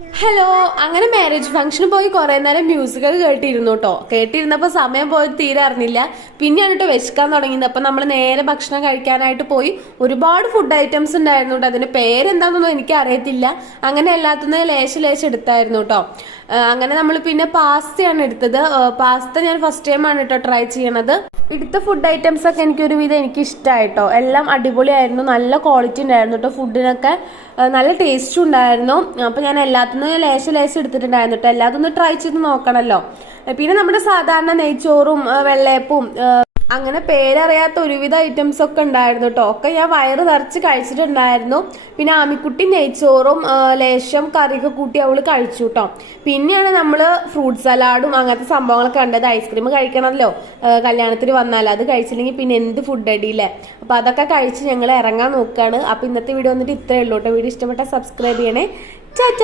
Hello അങ്ങനെ marriage ഫംഗ്ഷന് പോയി കുറെ നേരം മ്യൂസിക് ഒക്കെ കേട്ടിരുന്നു കേട്ടോ കേട്ടിരുന്നപ്പോ സമയം പോയത് തീരെ അറിഞ്ഞില്ല. പിന്നെയാണ് കേട്ടോ വിശക്കാൻ തുടങ്ങിയത്. അപ്പൊ നമ്മൾ നേരെ ഭക്ഷണം കഴിക്കാനായിട്ട് പോയി. ഒരുപാട് ഫുഡ് ഐറ്റംസ് ഉണ്ടായിരുന്നു കേട്ടോ അതിന്റെ പേരെന്താണെന്നൊന്നും എനിക്ക് അറിയത്തില്ല അങ്ങനെ എല്ലാത്തുനിന്ന് ലേശ ലേശം എടുത്തായിരുന്നു കേട്ടോ അങ്ങനെ നമ്മൾ പിന്നെ പാസ്തയാണ് എടുത്തത്. പാസ്ത ഞാൻ ഫസ്റ്റ് ടൈം ആണ് കേട്ടോ ട്രൈ ചെയ്യണത്. എടുത്ത ഫുഡ് ഐറ്റംസ് ഒക്കെ എനിക്ക് ഒരുവിധം എനിക്ക് ഇഷ്ടമായിട്ടോ എല്ലാം അടിപൊളിയായിരുന്നു. നല്ല ക്വാളിറ്റി ഉണ്ടായിരുന്നു കേട്ടോ ഫുഡിനൊക്കെ നല്ല ടേസ്റ്റ് ഉണ്ടായിരുന്നു. അപ്പോൾ ഞാൻ എല്ലാത്തിനും ലേശം ലേശം എടുത്തിട്ടുണ്ടായിരുന്നു കേട്ടോ എല്ലാത്തൊന്ന് ട്രൈ ചെയ്ത് നോക്കണമല്ലോ പിന്നെ നമ്മുടെ സാധാരണ നെയ്ച്ചോറും ആ, അങ്ങനെ പേരറിയാത്ത ഒരുവിധ ഐറ്റംസ് ഒക്കെ ഉണ്ടായിരുന്നു കേട്ടോ ഒക്കെ ഞാൻ വയറ് നിറച്ച് കഴിച്ചിട്ടുണ്ടായിരുന്നു. പിന്നെ ആമിക്കുട്ടി നെയ്ച്ചോറും ലേശം കറിയൊക്കെ കൂട്ടി അവൾ കഴിച്ചു കേട്ടോ പിന്നെയാണ് നമ്മൾ ഫ്രൂട്ട് സലാഡും അങ്ങനത്തെ സംഭവങ്ങളൊക്കെ കണ്ടത്. ഐസ്ക്രീം കഴിക്കണമല്ലോ കല്യാണത്തിന് വന്നാൽ അത് കഴിച്ചില്ലെങ്കിൽ പിന്നെ എന്ത് ഫുഡ് അടിയില്ലേ അപ്പോൾ അതൊക്കെ കഴിച്ച് ഞങ്ങൾ ഇറങ്ങാൻ നോക്കുകയാണ് അപ്പോൾ ഇന്നത്തെ വീഡിയോ വന്നിട്ട് ഇത്രയേ ഉള്ളൂ കേട്ടോ വീഡിയോ ഇഷ്ടപ്പെട്ടാൽ സബ്സ്ക്രൈബ് ചെയ്യണേ. ചാറ്റ